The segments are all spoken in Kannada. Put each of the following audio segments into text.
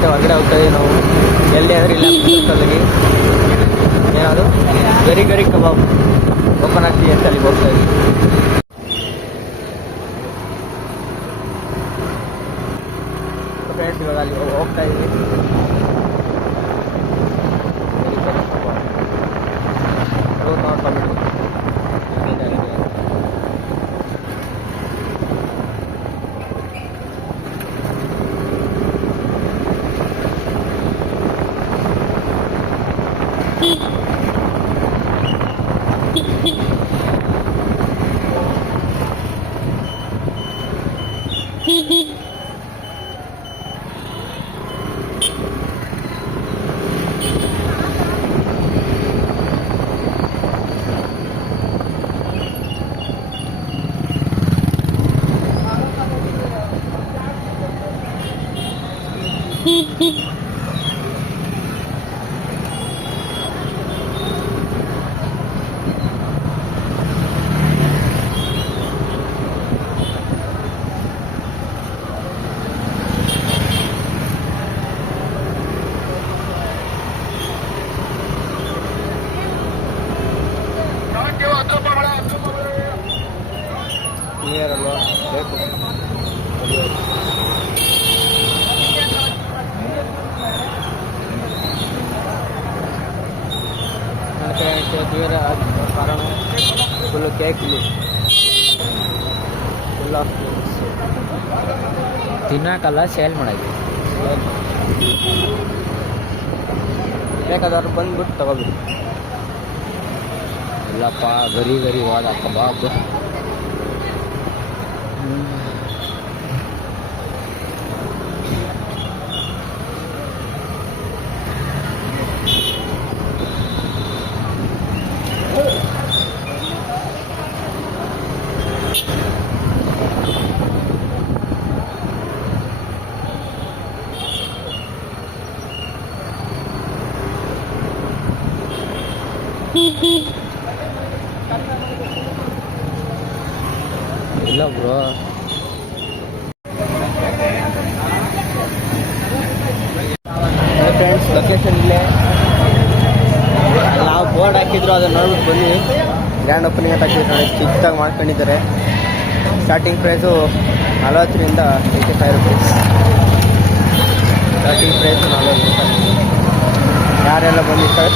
ಮತ್ತೆ ಹೊರಗಡೆ ಹೋಗ್ತಾ ಇದೀವಿ ನಾವು. ಎಲ್ಲಿ ಅಂದರೆ ಇಲ್ಲ ಏನದು ಗರಿ ಗರಿ ಕಬಾಬ್ ಓಪನ್ ಆಗ್ತೀವಿ ಅಂತ ಅಲ್ಲಿಗೆ ಹೋಗ್ತಾ ಇದೀವಿ. ಫ್ರೆಂಡ್ಸ್ ಇವಾಗ ಅಲ್ಲಿ ಹೋಗ್ತಾ ಇದೀವಿ. ನೋಡ್ಕೊಂಡ್ಬಿಟ್ಟು ನೀರಲ್ವಾ ಬೇಕು. ನೀರ ಕಾರಣ ಫುಲ್ಲು ಕೇಕ್ ಇಲ್ಲಿ ಫುಲ್ ಆಫ್ ತಿನ್ನೋಕ್ಕಲ್ಲ ಸೇಲ್ ಮಾಡೋದು. ಬೇಕಾದವ್ರು ಬಂದ್ಬಿಟ್ಟು ತಗೋಬಿಡಿ. ಇಲ್ಲಪ್ಪ ಗರಿ ಗರಿ ಹೋದ ಕಬಾಬ್. ಇಲ್ಲ ಬ್ರೋ ಫ್ರೆಂಡ್ಸ್ ಲೊಕೇಶನ್ ಇಲ್ಲೇ. ನಾವು ಬೋರ್ಡ್ ಹಾಕಿದ್ರು ಅದನ್ನು ನೋಡ್ಬಿಟ್ಟು ಬನ್ನಿ. ಗ್ರ್ಯಾಂಡ್ ಓಪನಿಂಗ್ ಅಂತ ಹಾಕಿದ್ರು ನೋಡಿ, ಚಿಕ್ಕದಾಗಿ ಮಾಡ್ಕೊಂಡಿದ್ದಾರೆ. ಸ್ಟಾರ್ಟಿಂಗ್ ಪ್ರೈಸು 40ರಿಂದ 85 ರೂಪೀಸ್. ಸ್ಟಾರ್ಟಿಂಗ್ ಪ್ರೈಸು 40 ರೂಪಾಯಿ. ಯಾರೆಲ್ಲ ಬಂದಿರ್ತಾರೆ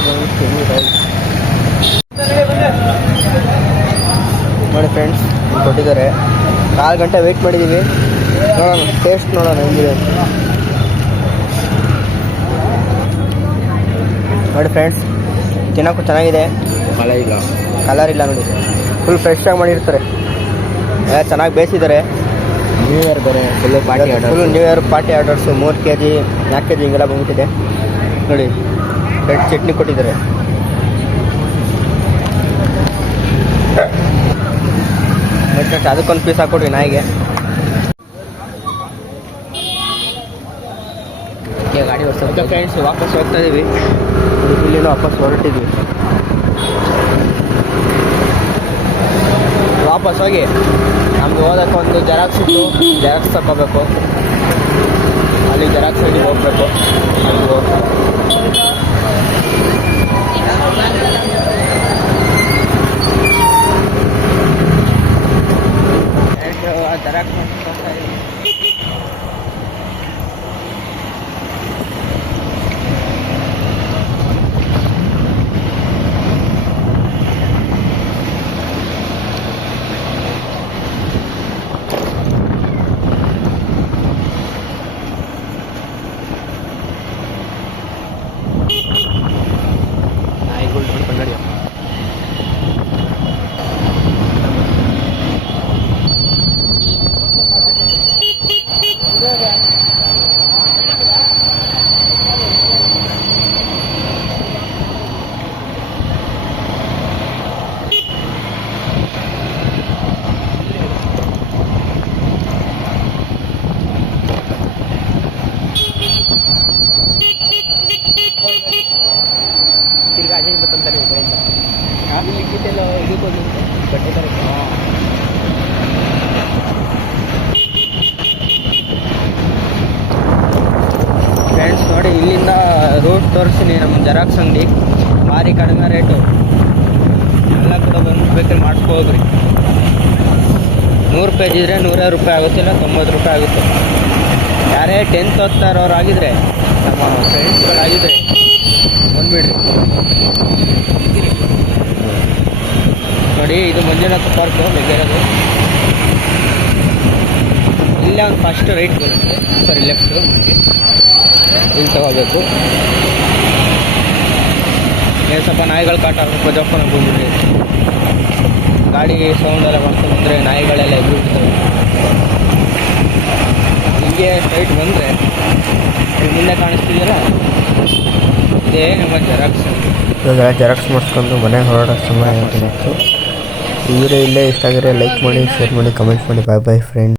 ನೋಡಿ ಫ್ರೆಂಡ್ಸ್ ಕೊಟ್ಟಿದ್ದಾರೆ. 4 ಗಂಟೆ ವೆಯ್ಟ್ ಮಾಡಿದ್ದೀವಿ. ನೋಡೋಣ ಟೇಸ್ಟ್ ನೋಡೋಣ ಹೆಂಗಿದೆ. ನೋಡಿ ಫ್ರೆಂಡ್ಸ್ ತಿನ್ನೋಕ್ಕೂ ಚೆನ್ನಾಗಿದೆ. ಕಲರ್ ಇಲ್ಲ ನೋಡಿ, ಫುಲ್ ಫ್ರೆಶ್ಶಾಗಿ ಮಾಡಿರ್ತಾರೆ. ಚೆನ್ನಾಗಿ ಬೇಯಿಸಿದ್ದಾರೆ. ನ್ಯೂ ಇಯರ್ ಬೇರೆ full new year party orders 3 kg 4 kg ಹಿಂಗೆಲ್ಲ ಬಂದ್ಬಿಟ್ಟಿದೆ ನೋಡಿ. ರೆಡ್ ಚಟ್ನಿ ಕೊಟ್ಟಿದ್ದಾರೆ. ಅದಕ್ಕೊಂದು ಪೀಸ್ ಹಾಕ್ಕೊಡ್ರಿ ನಾಯಿಗೆ. ಗಾಡಿ ಓಡಿಸೋದು ಫ್ರೆಂಡ್ಸ್ ವಾಪಸ್ ಹೋಗ್ತಾ ಇದ್ದೀವಿ. ಇಲ್ಲಿಂದ ವಾಪಸ್ ಹೊರಟಿದ್ವಿ. ವಾಪಸ್ ಹೋಗಿ ನಮ್ಗೆ ಓದೋಕ್ಕೆ ಒಂದು ಜೆರಾಕ್ಸ್ ಇತ್ತು, ಜೆರಾಕ್ಸ್ ತಗೋಬೇಕು. ಅಲ್ಲಿ ಜೆರಾಕ್ಸ್ ಹೋಗಿ ಹೋಗ್ಬೇಕು. ಅಲ್ಲಿ ಹೋಗ್ಬೇಕು. ಜೆರಾಕ್ಸ್ ತಿರ್ಗಿ ಅಜಯ್ ಬತ್ತಂತಾರೆ ಕಡೆಯಿಂದ ಲಿಕ್ಕಿದ್ದೆಲ್ಲ ಇದಕ್ಕೆ ಹೋಗಿ ಬಟ್ಟೆ ತರಕ್ಕೆ. ಫ್ರೆಂಡ್ಸ್ ರೂಟ್ ತೋರಿಸ್ತೀನಿ. ನಮ್ಮ ಜೆರಾಕ್ಸ್ ಅಂಗಡಿ ಭಾರಿ ಕಡಿಮೆ ರೇಟು, ಎಲ್ಲ ಕೂಡ ಬಂದ್ಬೇಕಾದ್ರೆ ಮಾಡಿಸ್ಕೋದ್ರಿ. 100 ಪೇಜ್ ಇದ್ದರೆ 100 ರೂಪಾಯಿ ಆಗುತ್ತೆ, ಇಲ್ಲ 90 ರೂಪಾಯಿ ಆಗುತ್ತೆ. ಯಾರೇ 10th ಓದ್ತಾ ಇರೋರು ಆಗಿದ್ರೆ, ನಮ್ಮ ಫ್ರೆಂಡ್ಸ್ಗಳಾಗಿದ್ದರೆ ಬಂದುಬಿಡ್ರಿ. ನೋಡಿ, ಇದು ಮಂಜುನಾಥ ಪಾರ್ಕು ಬೆಗ್ಗೆರದು. ಇಲ್ಲೇ ಒಂದು ಫಸ್ಟ್ ರೈಟ್ ಬರುತ್ತೆ, ಸರಿ ಲೆಫ್ಟು, ಇಲ್ಲಿ ತಗೋಬೇಕು. ಸ್ವಲ್ಪ ನಾಯಿಗಳು ಕಾಟ ಸ್ವಲ್ಪ ಜೋಪಾನ ಬಂದ್ಬಿಡ್ರಿ. ಗಾಡಿ ಸೌಂಡ್ ಎಲ್ಲ ಮಾಡ್ಕೊಂಡು ಬಂದರೆ ನಾಯಿಗಳೆಲ್ಲ ಎದ್ಬಿಡ್ತವೆ. ಹಿಂಗೆ ಸ್ಟ್ರೈಟ್ ಬಂದರೆ ಮುಂದೆ ಕಾಣಿಸ್ತಿದೆಯಲ್ಲ, ಇದೇ ನಮ್ಮ ಜೆರಾಕ್ಸ್. ಇವಾಗ ಜೆರಾಕ್ಸ್ ಮಾಡಿಸ್ಕೊಂಡು ಮನೆಗೆ ಹೊರಡೋ ಸಮಯ ಆಗಿತ್ತು. ಈ ವಿಡಿಯೋ ಇಲ್ಲೇ ಇಷ್ಟ ಆಗಿದ್ರೆ ಲೈಕ್ ಮಾಡಿ, ಶೇರ್ ಮಾಡಿ, ಕಮೆಂಟ್ ಮಾಡಿ. ಬಾಯ್ ಬಾಯ್ ಫ್ರೆಂಡ್.